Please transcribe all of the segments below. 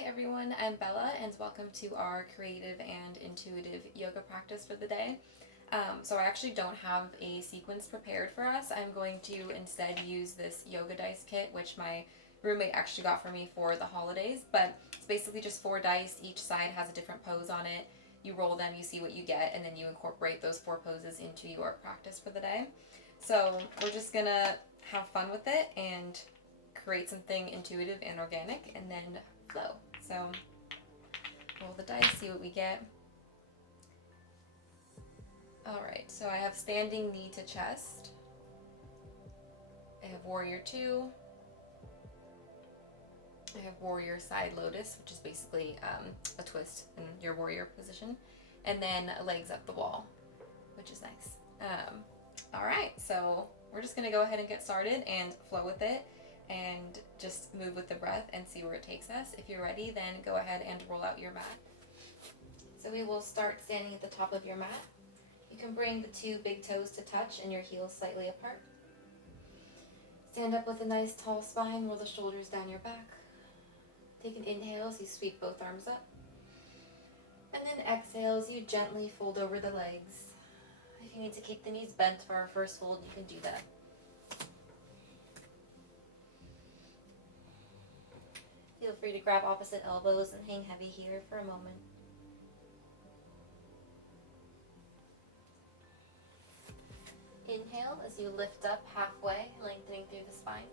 Hi everyone, I'm Bella and welcome to our creative and intuitive yoga practice for the day. So I actually don't have a sequence prepared for us. I'm going to instead use this yoga dice kit, which my roommate actually got for me for the holidays. But it's basically just 4 dice. Each side has a different pose on it. You roll them, you see what you get, and then you incorporate those 4 poses into your practice for the day. So we're just gonna have fun with it and create something intuitive and organic, and then flow. So roll the dice, see what we get. All right, so I have standing knee to chest. I have warrior two. I have warrior side lotus, which is basically a twist in your warrior position. And then legs up the wall, which is nice. All right, so we're just gonna go ahead and get started and flow with it and just move with the breath and see where it takes us. If you're ready, then go ahead and roll out your mat. So we will start standing at the top of your mat. You can bring the 2 big toes to touch and your heels slightly apart. Stand up with a nice tall spine, roll the shoulders down your back. Take an inhale as you sweep both arms up. And then exhale as you gently fold over the legs. If you need to keep the knees bent for our first fold, you can do that. Feel free to grab opposite elbows and hang heavy here for a moment. Inhale as you lift up halfway, lengthening through the spine.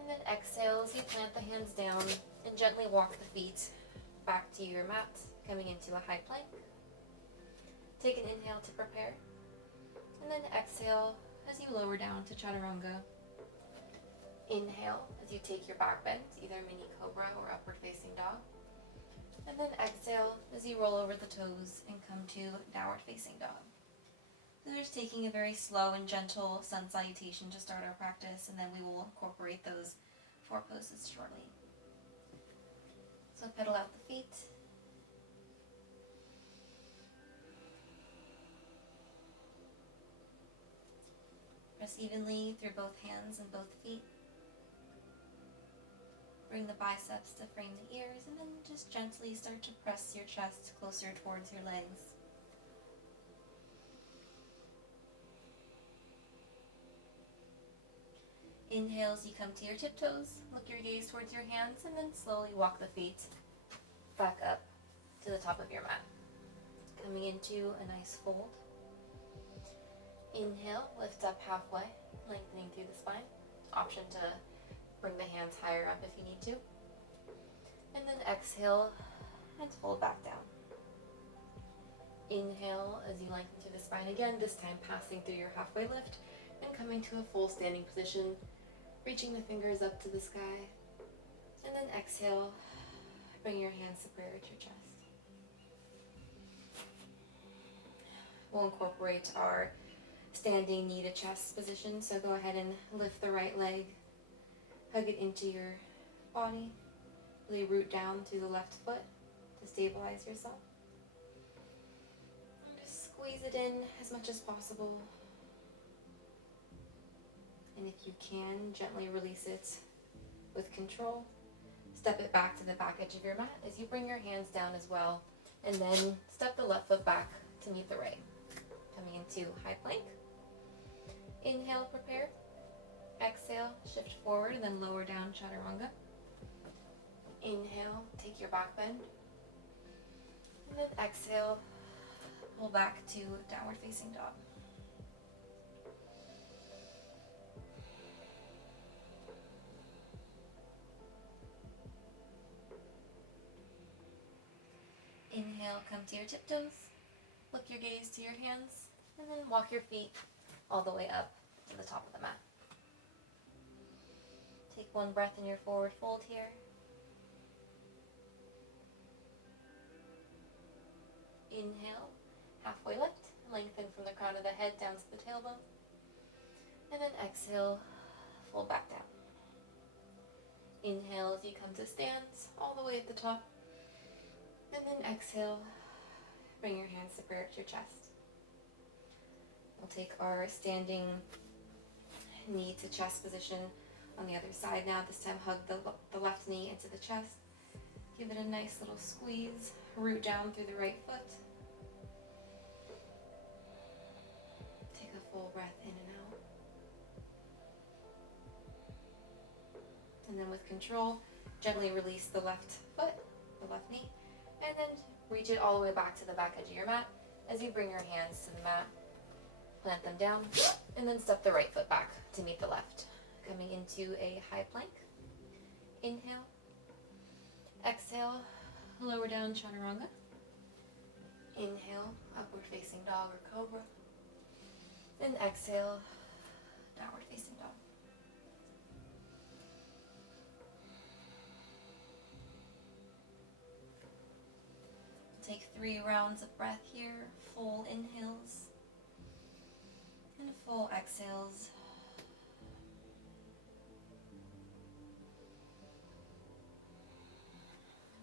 And then exhale as you plant the hands down and gently walk the feet back to your mat, coming into a high plank. Take an inhale to prepare. And then exhale as you lower down to chaturanga. Inhale as you take your back bend, either mini cobra or upward facing dog. And then exhale as you roll over the toes and come to downward facing dog. So we're just taking a very slow and gentle sun salutation to start our practice, and then we will incorporate those 4 poses shortly. So pedal out the feet. Press evenly through both hands and both feet. Bring the biceps to frame the ears, and then just gently start to press your chest closer towards your legs. Inhale as you come to your tiptoes, look your gaze towards your hands, and then slowly walk the feet back up to the top of your mat. Coming into a nice fold. Inhale, lift up halfway, lengthening through the spine. Option to bring the hands higher up if you need to. And then exhale and fold back down. Inhale as you lengthen through the spine again, this time passing through your halfway lift and coming to a full standing position, reaching the fingers up to the sky. And then exhale, bring your hands to prayer at your chest. We'll incorporate our standing knee to chest position, so go ahead and lift the right leg. Hug it into your body. Really root down through the left foot to stabilize yourself. And just squeeze it in as much as possible. And if you can, gently release it with control. Step it back to the back edge of your mat as you bring your hands down as well. And then step the left foot back to meet the right. Coming into high plank. Inhale, prepare. Exhale, shift forward and then lower down chaturanga. Inhale, take your back bend. And then exhale, pull back to downward facing dog. Inhale, come to your tiptoes. Look your gaze to your hands. And then walk your feet all the way up to the top of the mat. Take one breath in your forward fold here. Inhale, halfway lift, lengthen from the crown of the head down to the tailbone. And then exhale, fold back down. Inhale as you come to stands, all the way at the top. And then exhale, bring your hands to prayer at your chest. We'll take our standing knee to chest position on the other side now. This time hug the left knee into the chest. Give it a nice little squeeze. Root down through the right foot. Take a full breath in and out. And then with control, gently release the left foot, the left knee, and then reach it all the way back to the back edge of your mat. As you bring your hands to the mat, plant them down, and then step the right foot back to meet the left. Coming into a high plank. Inhale. Exhale, lower down chaturanga. Inhale, upward facing dog or cobra. Then exhale, downward facing dog. Take 3 rounds of breath here, full inhales and full exhales.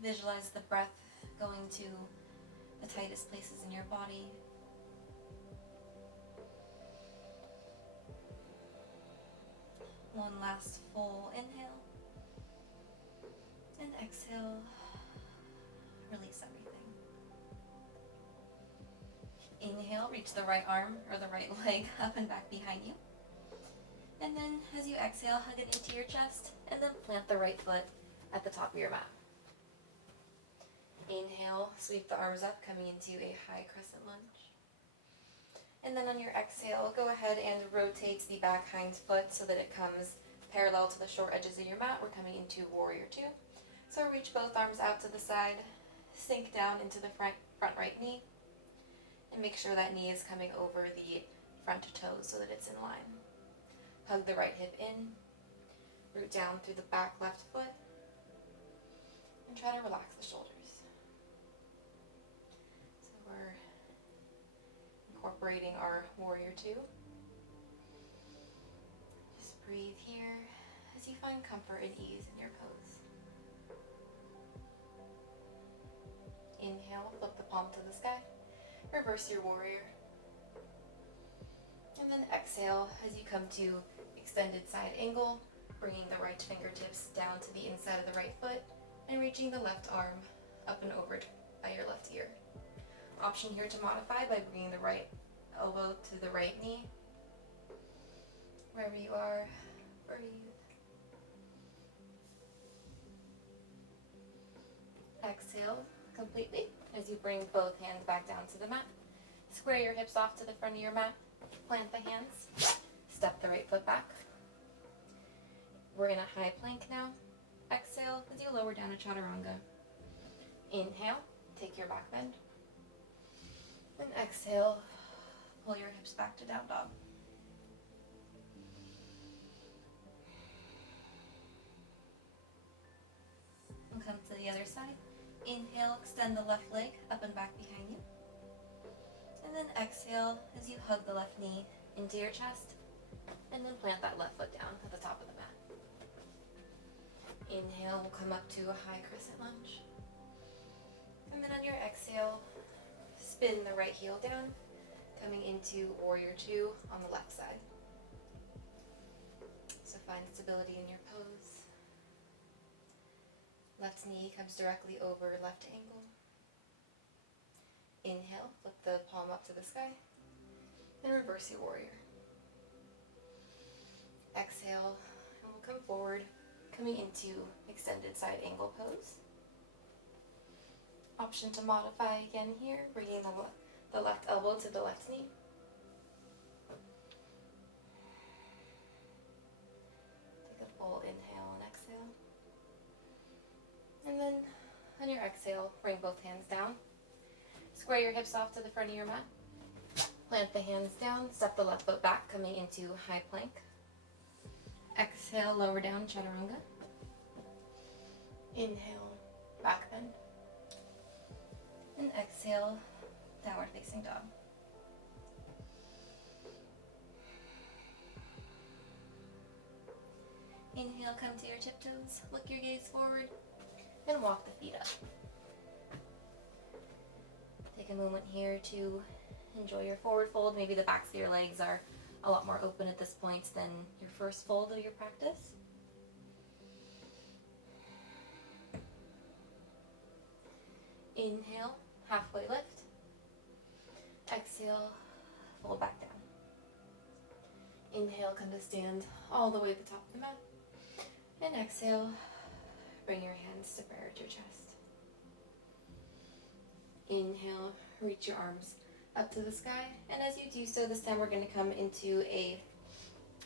Visualize the breath going to the tightest places in your body. One last full inhale and exhale. Release everything. Inhale, reach the right arm or the right leg up and back behind you. And then as you exhale, hug it into your chest and then plant the right foot at the top of your mat. Inhale, sweep the arms up, coming into a high crescent lunge. And then on your exhale, go ahead and rotate the back hind foot so that it comes parallel to the short edges of your mat. We're coming into Warrior Two. So reach both arms out to the side, sink down into the front right knee, and make sure that knee is coming over the front toes so that it's in line. Hug the right hip in, root down through the back left foot, and try to relax the shoulders. So we're incorporating our Warrior Two. Just breathe here as you find comfort and ease in your pose. Inhale, flip the palm to the sky. Reverse your warrior. And then exhale as you come to extended side angle, bringing the right fingertips down to the inside of the right foot and reaching the left arm up and over by your left ear. Option here to modify by bringing the right elbow to the right knee. Wherever you are, breathe. Exhale completely as you bring both hands back down to the mat. Square your hips off to the front of your mat. Plant the hands. Step the right foot back. We're in a high plank now. Exhale as you lower down to chaturanga. Inhale, take your back bend. And exhale, pull your hips back to down dog. And come to the other side. Inhale, extend the left leg up and back behind you. And then exhale as you hug the left knee into your chest. And then plant that left foot down at the top of the mat. Inhale, we'll come up to a high crescent lunge. And then on your exhale, spin the right heel down, coming into Warrior Two on the left side. So find stability in your pose. Left knee comes directly over left angle. Inhale, flip the palm up to the sky, and reverse your warrior. Exhale, and we'll come forward, coming into extended side angle pose. Option to modify again here, bringing the left elbow to the left knee. Take a full inhale and exhale. And then on your exhale, bring both hands down. Square your hips off to the front of your mat. Plant the hands down, step the left foot back, coming into high plank. Exhale, lower down, chaturanga. Inhale, back bend. And exhale, downward facing dog. Inhale, come to your tiptoes, look your gaze forward, and walk the feet up. Take a moment here to enjoy your forward fold. Maybe the backs of your legs are a lot more open at this point than your first fold of your practice. Inhale, halfway lift. Exhale, fold back down. Inhale, come to stand all the way at the top of the mat. And exhale, bring your hands to prayer at your chest. Inhale, reach your arms up to the sky. And as you do so, this time we're going to come into a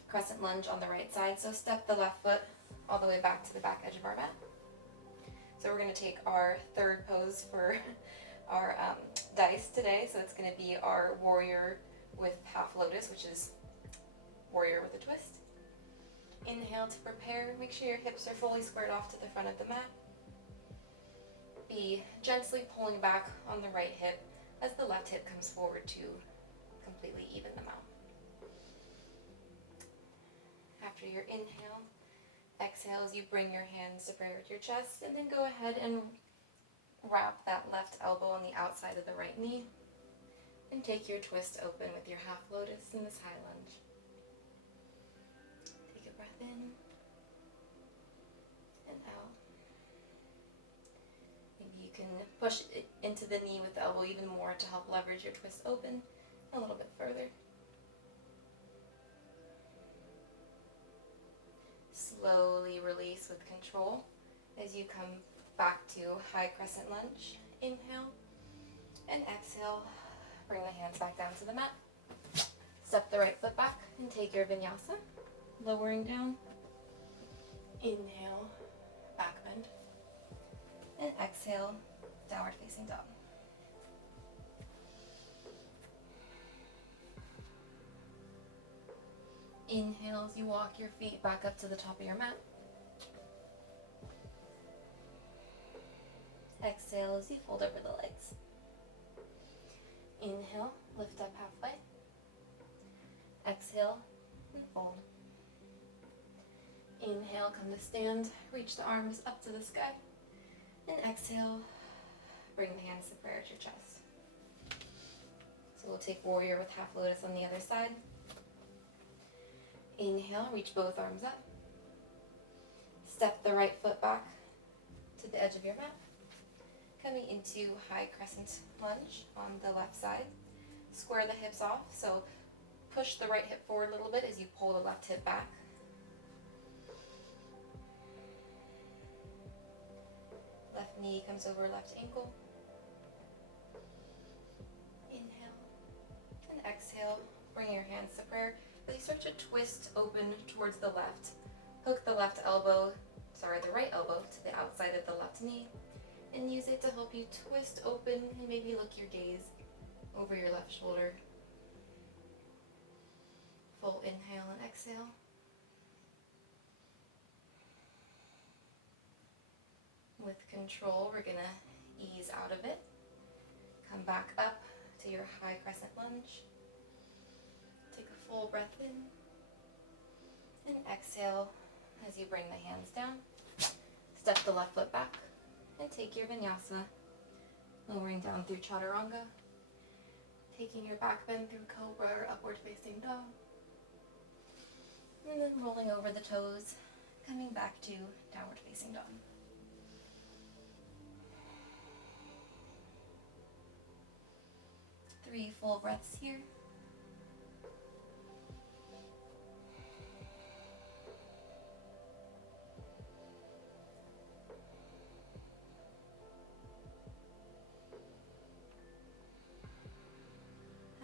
crescent lunge on the right side. So step the left foot all the way back to the back edge of our mat. So we're going to take our third pose for our dice today. So it's going to be our warrior with half lotus, which is warrior with a twist. Inhale to prepare. Make sure your hips are fully squared off to the front of the mat. Be gently pulling back on the right hip as the left hip comes forward to completely even them out. After your inhale, exhale as you bring your hands to prayer at your chest, and then go ahead and wrap that left elbow on the outside of the right knee and take your twist open with your half lotus in this high lunge. Take a breath in and out. Maybe you can push it into the knee with the elbow even more to help leverage your twist open a little bit further. Slowly release with control as you come back to high crescent lunge. Inhale and exhale. Bring the hands back down to the mat. Step the right foot back and take your vinyasa. Lowering down. Inhale, back bend. And exhale, downward facing dog. Inhale as you walk your feet back up to the top of your mat. Exhale as you fold over the legs. Inhale, lift up halfway. Exhale, and fold. Inhale, come to stand. Reach the arms up to the sky. And exhale, bring the hands to prayer at your chest. So we'll take warrior with half lotus on the other side. Inhale, reach both arms up. Step the right foot back to the edge of your mat. Coming into high crescent lunge on the left side. Square the hips off, so push the right hip forward a little bit as you pull the left hip back. Left knee comes over left ankle. Inhale and exhale. Bring your hands to prayer. As you start to twist open towards the left, hook the right elbow to the outside of the left knee and use it to help you twist open and maybe look your gaze over your left shoulder. Full inhale and exhale. With control, we're gonna ease out of it. Come back up to your high crescent lunge. Take a full breath in and exhale as you bring the hands down. Step the left foot back and take your vinyasa, lowering down through chaturanga, taking your back bend through cobra or upward facing dog, and then rolling over the toes, coming back to downward facing dog. Three full breaths here.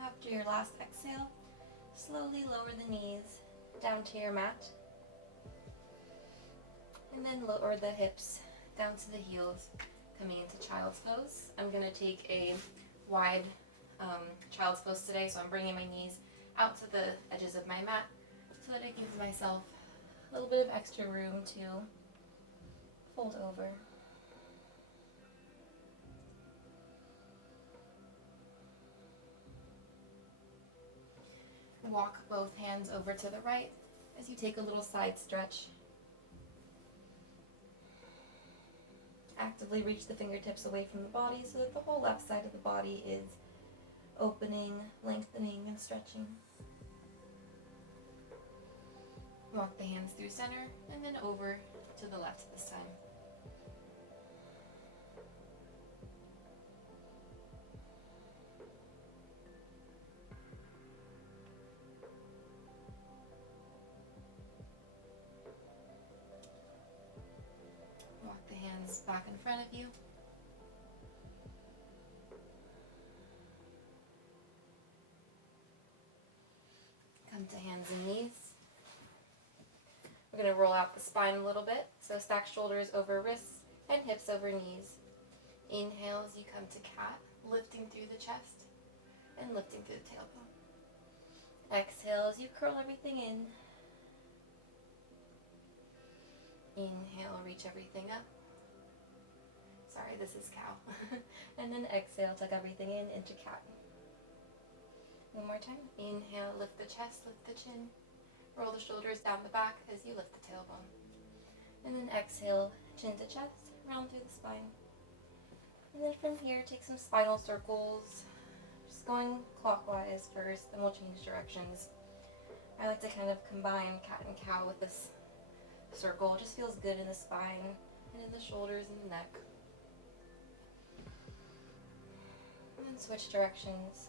After your last exhale, slowly lower the knees down to your mat, and then lower the hips down to the heels, coming into child's pose. I'm going to take a wide child's pose today, so I'm bringing my knees out to the edges of my mat so that it gives myself a little bit of extra room to fold over. Walk both hands over to the right as you take a little side stretch. Actively reach the fingertips away from the body so that the whole left side of the body is opening, lengthening, and stretching. Walk the hands through center and then over to the left this time. back in front of you. Come to hands and knees. We're going to roll out the spine a little bit. So stack shoulders over wrists and hips over knees. Inhale as you come to cat, lifting through the chest and lifting through the tailbone. Exhale as you curl everything in. Inhale, reach everything up. Sorry, this is cow. And then exhale, tuck everything in into cat. One more time. Inhale, lift the chest, lift the chin. Roll the shoulders down the back as you lift the tailbone. And then exhale, chin to chest, round through the spine. And then from here, take some spinal circles. Just going clockwise first, then we'll change directions. I like to kind of combine cat and cow with this circle. It just feels good in the spine and in the shoulders and the neck. And then switch directions.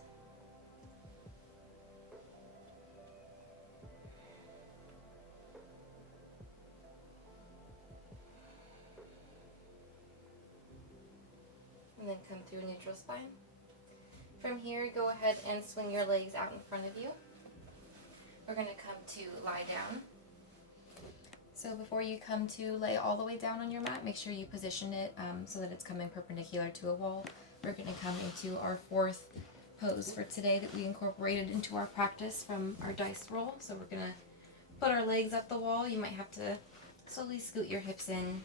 And then come through a neutral spine. From here, go ahead and swing your legs out in front of you. We're going to come to lie down. So before you come to lay all the way down on your mat, make sure you position it so that it's coming perpendicular to a wall. We're going to come into our fourth pose for today that we incorporated into our practice from our dice roll. So we're going to put our legs up the wall. You might have to slowly scoot your hips in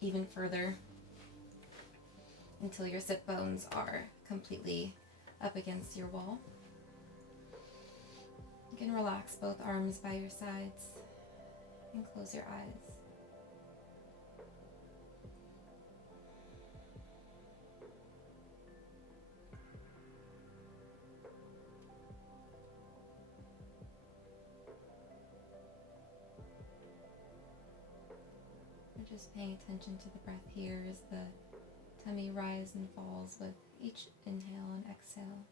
even further until your sit bones are completely up against your wall. You can relax both arms by your sides and close your eyes. We're just paying attention to the breath here as the tummy rises and falls with each inhale and exhale.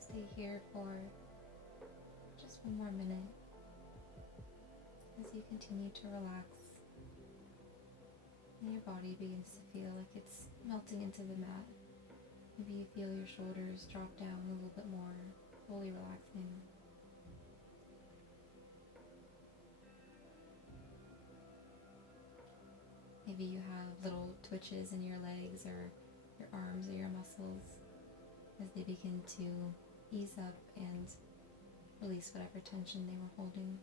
Stay here for just one more minute as you continue to relax and your body begins to feel like it's melting into the mat. Maybe you feel your shoulders drop down a little bit more, fully relaxing. Maybe you have little twitches in your legs or your arms or your muscles as they begin to ease up and release whatever tension they were holding.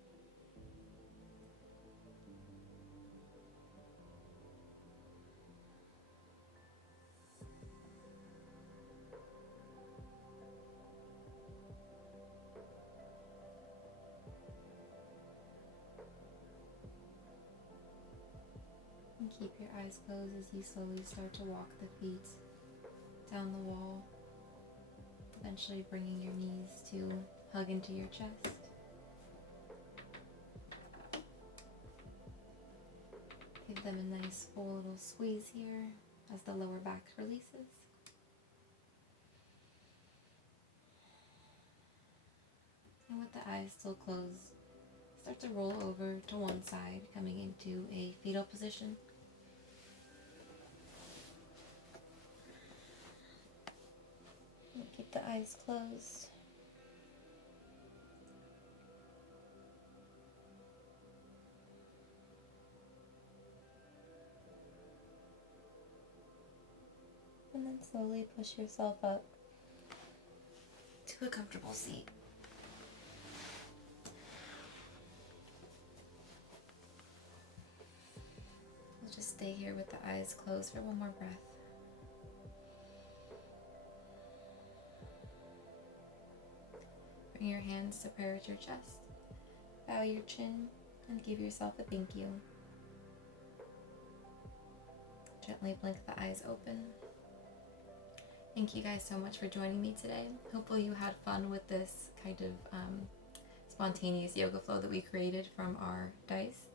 And keep your eyes closed as you slowly start to walk the feet down the wall, eventually bringing your knees to hug into your chest. Give them a nice full little squeeze here as the lower back releases. And with the eyes still closed, start to roll over to one side, coming into a fetal position. And keep the eyes closed. slowly push yourself up to a comfortable seat. We'll just stay here with the eyes closed for one more breath. Bring your hands to prayer at your chest. Bow your chin and give yourself a thank you. Gently blink the eyes open. Thank you guys so much for joining me today. Hopefully you had fun with this kind of spontaneous yoga flow that we created from our dice.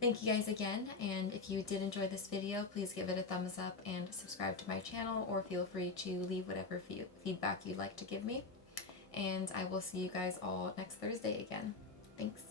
Thank you guys again, and if you did enjoy this video, please give it a thumbs up and subscribe to my channel, or feel free to leave whatever feedback you'd like to give me. And I will see you guys all next Thursday again. Thanks.